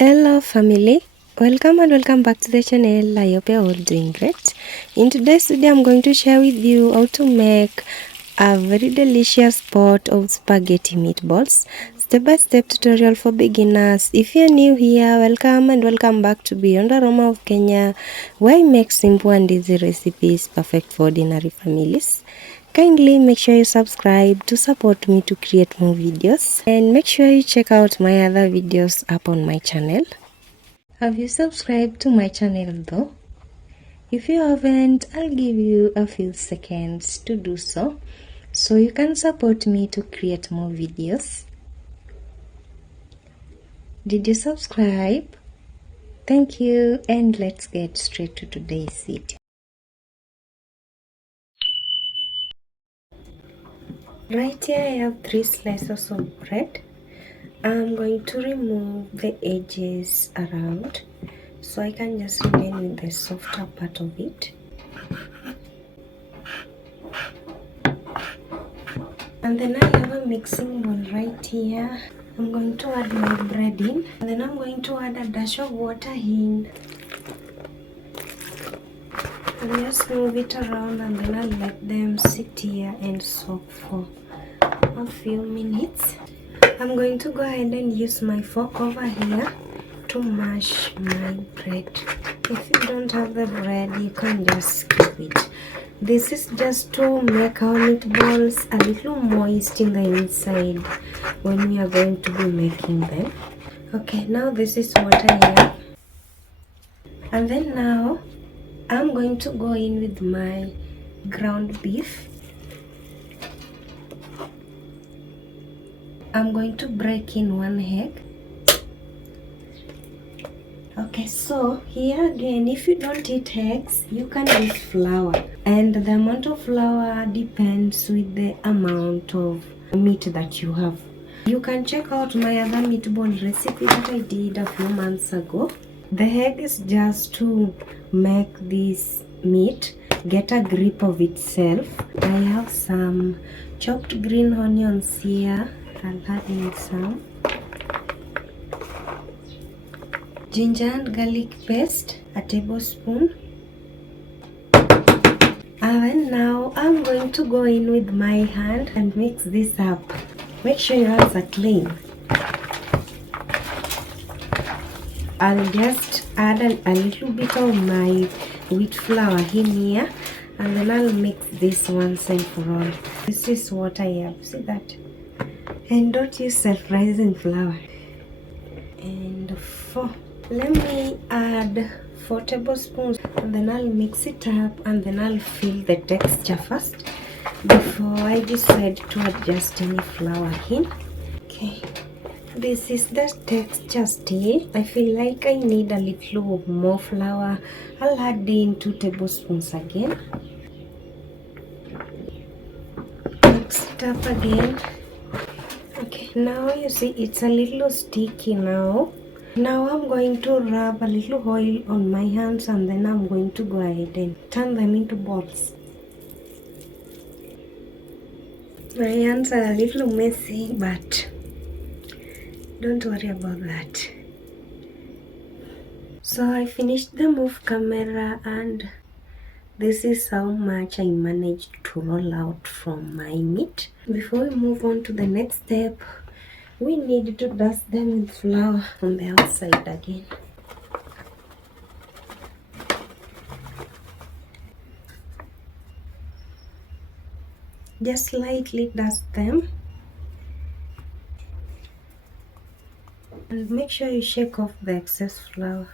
Hello family, welcome and welcome back to the channel. I hope you're all doing great. In today's video I'm going to share with you how to make a very delicious pot of spaghetti meatballs. Step-by-step tutorial for beginners. If you're new here, welcome and welcome back to Beyond Aroma of Kenya, where I make simple and easy recipes perfect for ordinary families. Kindly make sure you subscribe to support me to create more videos, and make sure you check out my other videos up on my channel. Have you subscribed to my channel though? If you haven't, I'll give you a few seconds to do so you can support me to create more videos. Did you subscribe? Thank you, and let's get straight to today's video. Right here I have 3 slices of bread. I'm going to remove the edges around so I can just remain with the softer part of it. And then I have a mixing bowl right here. I'm going to add my bread in, and then I'm going to add a dash of water in. I'll just move it around, and then I'll let them sit here and soak for a few minutes. I'm going to go ahead and use my fork over here to mash my bread. If you don't have the bread, you can just skip it. This is just to make our meatballs a little moist in the inside when we are going to be making them. Okay, now this is what I have. And then now I'm going to go in with my ground beef. I'm going to break in 1 egg. Okay, so here again, if you don't eat eggs, you can use flour, and the amount of flour depends with the amount of meat that you have. You can check out my other meatball recipe that I did a few months ago. The egg is just to make this meat get a grip of itself. I have some chopped green onions here. I'll add in some ginger and garlic paste, a tablespoon. And now I'm going to go in with my hand and mix this up. Make sure your hands are clean. I'll just add a little bit of my wheat flour in here, and then I'll mix this once and for all. This is what I have. See that? And don't use self-rising flour. And let me add 4 tablespoons, and then I'll mix it up, and then I'll feel the texture first before I decide to adjust any flour in. Okay, this is the texture still. I feel like I need a little more flour. I'll add in 2 tablespoons again. Mix it up again. Okay, now you see it's a little sticky now. Now I'm going to rub a little oil on my hands, and then I'm going to go ahead and turn them into balls. My hands are a little messy, but don't worry about that. So I finished them off camera, and this is how much I managed to roll out from my meat. Before we move on to the next step, we need to dust them with flour on the outside again. Just lightly dust them, and make sure you shake off the excess flour.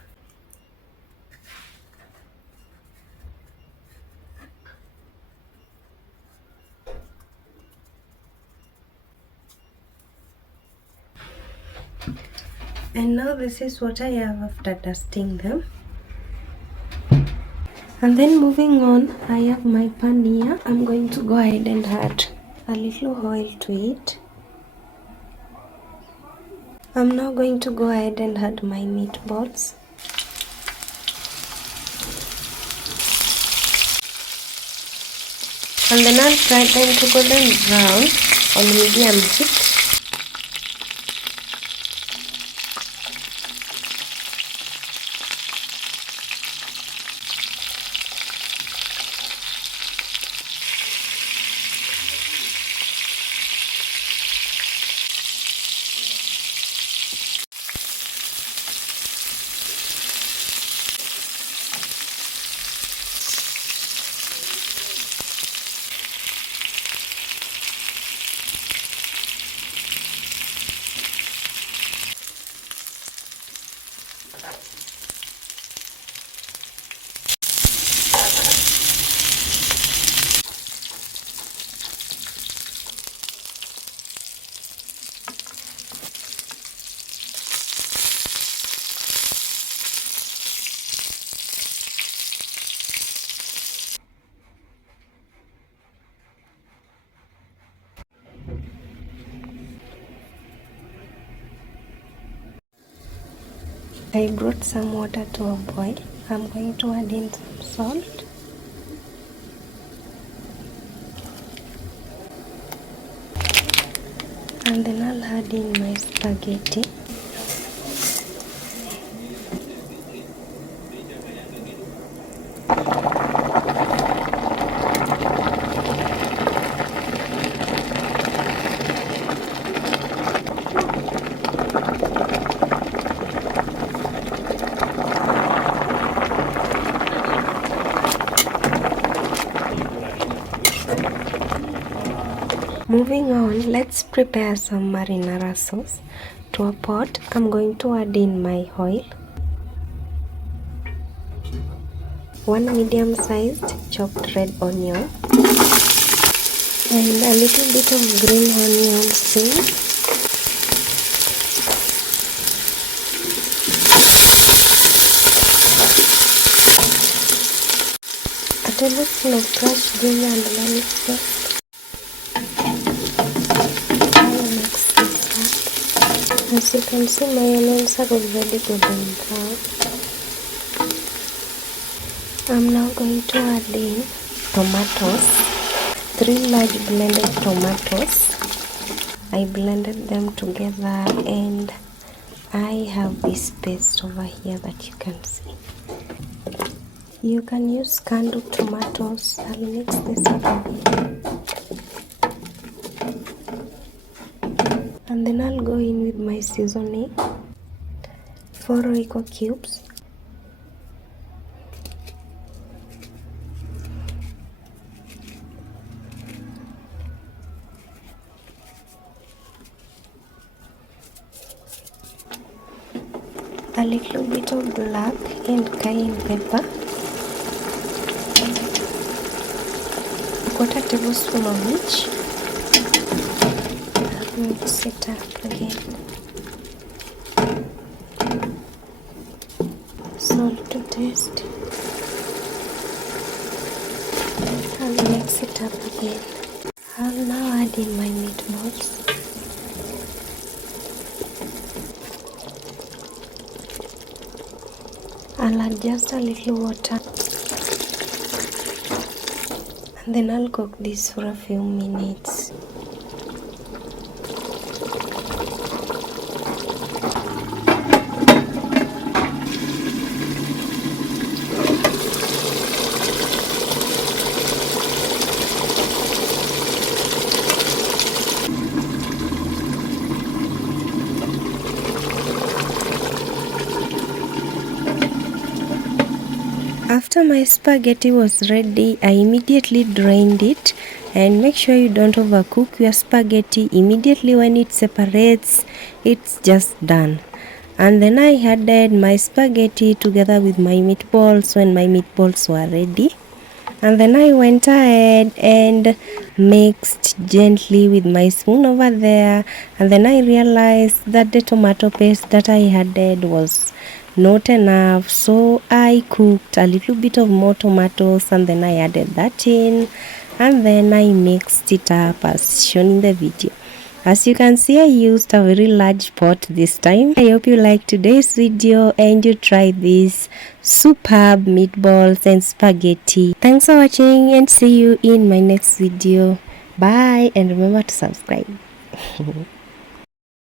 And now this is what I have after dusting them. And then moving on, I have my pan here. I'm going to go ahead and add a little oil to it. I'm now going to go ahead and add my meatballs. And then I'll fry them to golden brown on medium heat. I brought some water to a boil. I'm going to add in some salt. And then I'll add in my spaghetti. Moving on, let's prepare some marinara sauce. To a pot, I'm going to add in my oil, 1 medium-sized chopped red onion, and a little bit of green onion seed, a tablespoon of crushed ginger and garlic paste. As you can see, my onions are already golden brown. I'm now going to add in tomatoes, 3 large blended tomatoes. I blended them together and I have this paste over here that you can see. You can use canned tomatoes. I'll mix this up again. And then I'll go in with my seasoning, 4 Royco cubes, a little bit of black and cayenne pepper, a 1/4 tablespoon of each. Mix it up again. Salt to taste. And mix it up again. I'll now add in my meatballs. I'll add just a little water. And then I'll cook this for a few minutes. After my spaghetti was ready, I immediately drained it, and make sure you don't overcook your spaghetti. Immediately when it separates, it's just done. And then I added my spaghetti together with my meatballs when my meatballs were ready. And then I went ahead and mixed gently with my spoon over there, and then I realized that the tomato paste that I added was not enough, so I cooked a little bit of more tomatoes and then I added that in, and then I mixed it up as shown in the video. As you can see, I used a very large pot this time. I hope you liked today's video and you try these superb meatballs and spaghetti. Thanks for watching and see you in my next video. Bye, and remember to subscribe.